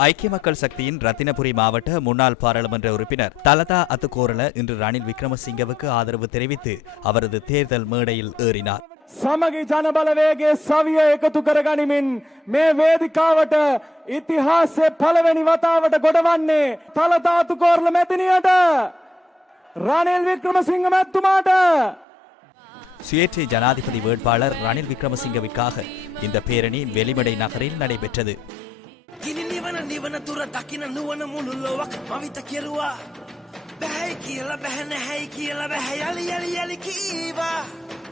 ஐக்கிய மக்கள் சக்தியின் ரத்தினபுரி மாவட்ட முன்னாள் பாராளுமன்ற உறுப்பினர் தலதா அத்துக்கோரல இன்று ரணில் விக்ரமசிங்கவுக்கு ஆதரவு தெரிவித்து அவரது தேர்தல் மேடையில் ஏறினார் සමගි ජනබලවේගේ සවිය එකතු කරගනිමින් මේ වේදිකාවට ඉතිහාසය පළවෙනි වතාවට ගොඩවන්නේ තලතාතු කෝරල මැතිනියට රනිල් වික්‍රමසිංහ මැත්තුමාට சுயேட்சை ஜனாதிபதி வேட்பாளர் ரணில் விக்ரமசிங்கவிற்காக இந்த பேரணி வெலிமடை நகரில் நடைபெற்றது ගිනි නිවන නිවන තුර දකින නුවන මුළු ලොවක් මවිත කෙරුවා බැහැයි කියලා බැහැ නැහැයි කියලා බැහැ යලි යලි යලි කීවා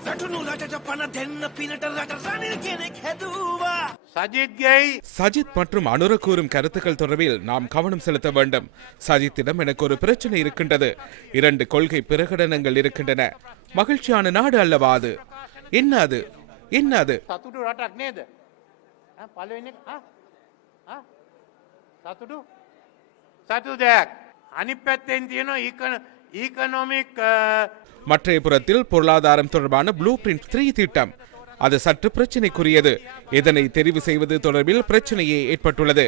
වැටුණු රටට පණ දෙන්න පිනට රට රනිල් කෙනෙක් හැදූවා சஜித்யை சஜித் மற்றும் அனுர கூறும் கருத்துக்கள் தொடர்பில் நாம் கவனம் செலுத்த வேண்டும் சஜித்திடம் எனக்கு ஒரு பிரச்சனை இருக்கின்றது இரண்டு கொள்கை பிரகடனங்கள் இருக்கின்றன மகிழ்ச்சியான நாடு அல்லவா அது என்ன அது என்ன அது સાચું સાચું દેખ આની மற்றைய புறத்தில் பொருளாதாரம் தொடர்பான ப்ளூ பிரிண்ட் த்ரீ திட்டம். அது சற்று பிரச்சினைக்குரியது. இதனை தெரிவு செய்வது தொடர்பில் பிரச்சனையே ஏற்பட்டுள்ளது.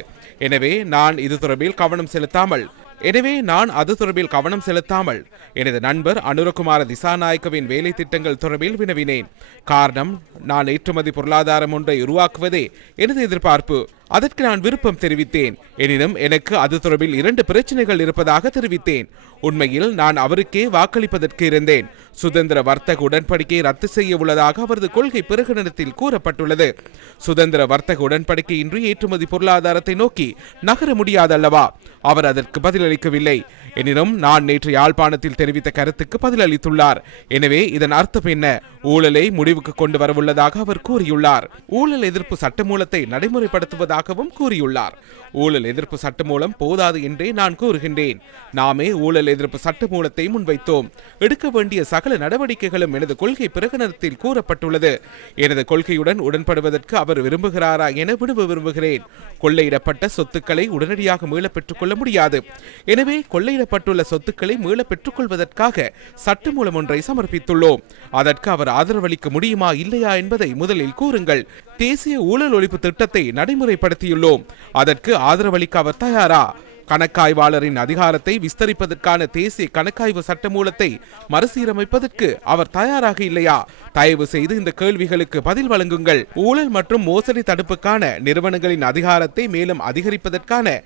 எனவே நான் இது தொடர்பில் கவனம் செலுத்தாமல் எனவே நான் அது தொடர்பில் கவனம் செலுத்தாமல் எனது நண்பர் அனுரகுமார திசாநாயக்கவின் வேலை திட்டங்கள் தொடர்பில் வினவினேன். காரணம் நான் ஏற்றுமதி பொருளாதாரம் ஒன்றை உருவாக்குவதே எனது எதிர்பார்ப்பு. அதற்கு நான் விருப்பம் தெரிவித்தேன். எனினும் எனக்கு அது தொடர்பில் இரண்டு பிரச்சனைகள் இருப்பதாக தெரிவித்தேன். உண்மையில் நான் அவருக்கே வாக்களிப்பதற்கு இருந்தேன். சுதந்திர வர்த்தக உடன்படிக்கை ரத்து செய்ய உள்ளதாக அவரது கொள்கை பிரகடனத்தில் கூறப்பட்டுள்ளது. சுதந்திர வர்த்தக உடன்படிக்கையின்றி ஏற்றுமதி பொருளாதாரத்தை நோக்கி நகர முடியாதல்லவா? அவர் அதற்கு பதிலளிக்கவில்லை. எனினும் நான் நேற்று யாழ்ப்பாணத்தில் தெரிவித்த கருத்துக்கு பதிலளித்துள்ளார். எனவே இதன் அர்த்தம் என்ன? ஊழலை முடிவுக்கு கொண்டு வரவுள்ளதாக அவர் கூறியுள்ளார். ஊழல் எதிர்ப்பு சட்டமூலத்தை நடைமுறைப்படுத்துவதாகவும் கூறியுள்ளார். ஊழல் எதிர்ப்பு சட்ட மூலம் போதாது என்றே நான் கூறுகின்றேன். நாமே ஊழல் எதிர்ப்பு சட்டமூலத்தை முன்வைத்தோம். எடுக்க வேண்டிய சகல நடவடிக்கைகளும் எனது கொள்கை பிரகடனத்தில் கூறப்பட்டுள்ளது. எனது கொள்கையுடன் உடன்படுவதற்கு அவர் விரும்புகிறாரா என விடுவ விரும்புகிறேன். கொள்ளையிடப்பட்ட சொத்துக்களை உடனடியாக மீள பெற்றுக்கொள்ள முடியாது. எனவே கொள்ளையிடப்பட்டுள்ள சொத்துக்களை மீள பெற்றுக்கொள்வதற்காக சட்டமூலம் ஒன்றை சமர்ப்பித்துள்ளோம். அதற்கு அவர் ஆதரவளிக்க முடியுமா இல்லையா என்பதை முதலில் கூறுங்கள். தேசிய ஊழல் ஒழிப்பு திட்டத்தை நடைமுறைப்படுத்தியுள்ளோம். அதற்கு ஆதரவளிக்க அவர் தயாரா? கணக்காய்வாளரின் அதிகாரத்தை விஸ்தரிப்பதற்கான தேசிய கணக்காய்வு சட்டமூலத்தை மறுசீரமைப்பதற்கு அவர் தயாராக இல்லையா? தயவு செய்து இந்த கேள்விகளுக்கு பதில் வழங்குங்கள். ஊழல் மற்றும் மோசடி தடுப்புக்கான நிறுவனங்களின் அதிகாரத்தை மேலும் அதிகரிப்பதற்கான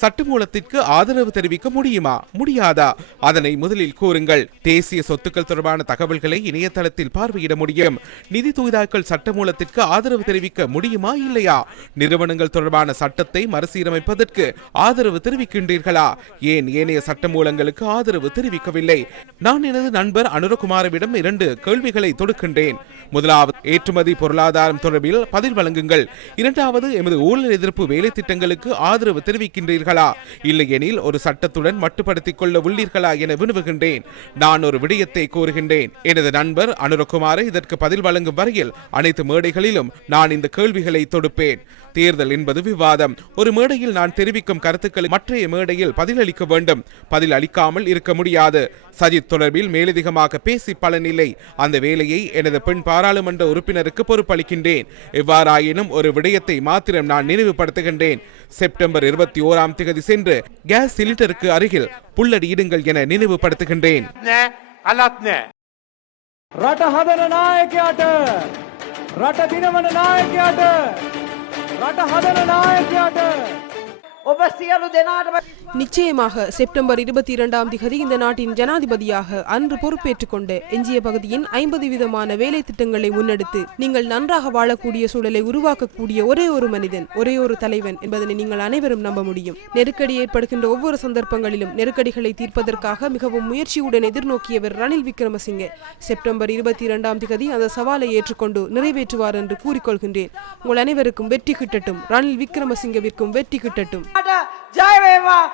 சட்டமூலத்திற்கு ஆதரவு தெரிவிக்க முடியுமா? முடியாதா? அதனை முதலில் கூறுங்கள். தேசிய சொத்துக்கள் தொடர்பான தகவல்களை இணையதளத்தில் பார்வையிட முடியும். நிதி தூய்தாக்கள் சட்டமூலத்திற்கு ஆதரவு தெரிவிக்க முடியுமா இல்லையா? நிறுவனங்கள் தொடர்பான சட்டத்தை மறுசீரமைப்பதற்கு ஆதரவு தெரிவிக்கின்றீர்களா? ஏன் ஏனைய சட்டமூலங்களுக்கு ஆதரவு தெரிவிக்கவில்லை? நான் எனது நண்பர் அனுரகுமாரவிடம் இரண்டு கேள்விகளை தொடுக்கின்றேன். முதலாவது ஏற்றுமதி பொருளாதாரம் தொடர்பில் பதில் வழங்குங்கள். இரண்டாவது எமது ஊழல் எதிர்ப்பு வேலை திட்டங்களுக்கு ஆதரவு தெரிவிக்கின்றீர்கள்? இல்லையெனில் ஒரு சட்டத்துடன் மட்டுப்படுத்திக் கொள்ள உள்ளீர்களா என வினவுகின்றேன். நான் ஒரு விடயத்தை கூறுகின்றேன். எனது நண்பர் அனுரகுமார இதற்கு பதில் வழங்கும் வரையில் அனைத்து மேடைகளிலும் நான் இந்த கேள்விகளை தொடுப்பேன். தேர்தல் என்பது விவாதம். ஒரு மேடையில் நான் தெரிவிக்கும் கருத்துக்களை மற்றைய மேடையில் பதிலளிக்க வேண்டும். பதில் அளிக்காமல் இருக்க முடியாது. சஜித் தொடர்பில் மேலதிகமாக பேசி பலனில்லை அந்த வேலையை எனது பெண் பாராளுமன்ற உறுப்பினருக்கு பொறுப்பளிக்கின்றேன். எவ்வாறாயினும் ஒரு விடயத்தை மாத்திரம் நான் நினைவுபடுத்துகின்றேன். செப்டம்பர் இருபத்தி ஓராம் திகதி சென்று கேஸ் சிலிண்டருக்கு அருகில் புல்லடியிடுங்கள் என நினைவுபடுத்துகின்றேன். ரட்ட ஹதன நாயக்கியாட்ட. ரட்ட தினமன நாயக்கியாட்ட. රට දිනවන නායකයාට රට හදන නායකයාට ඔබ සියලු දෙනාටම நிச்சயமாக செப்டம்பர் இருபத்தி இரண்டாம் திகதி இந்த நாட்டின் ஜனாதிபதியாக அன்று பொறுப்பேற்றுக் கொண்டு எஞ்சிய பகுதியின் ஐம்பது விதமான வேலை திட்டங்களை முன்னெடுத்து நீங்கள் நன்றாக வாழக்கூடிய சூழலை உருவாக்கக்கூடிய ஒரே ஒரு மனிதன் ஒரே ஒரு தலைவன் என்பதனை நீங்கள் அனைவரும் நம்ப முடியும். நெருக்கடி ஏற்படுகின்ற ஒவ்வொரு சந்தர்ப்பங்களிலும் நெருக்கடிகளை தீர்ப்பதற்காக மிகவும் முயற்சியுடன் எதிர்நோக்கியவர் ரணில் விக்ரமசிங்கே. செப்டம்பர் இருபத்தி இரண்டாம் திகதி அந்த சவாலை ஏற்றுக்கொண்டு நிறைவேற்றுவார் என்று கூறிக்கொள்கின்றேன். உங்கள் அனைவருக்கும் வெற்றி கிட்டட்டும். ரணில் விக்ரமசிங்கவிற்கும் வெற்றி கிட்டட்டும். જય વેમા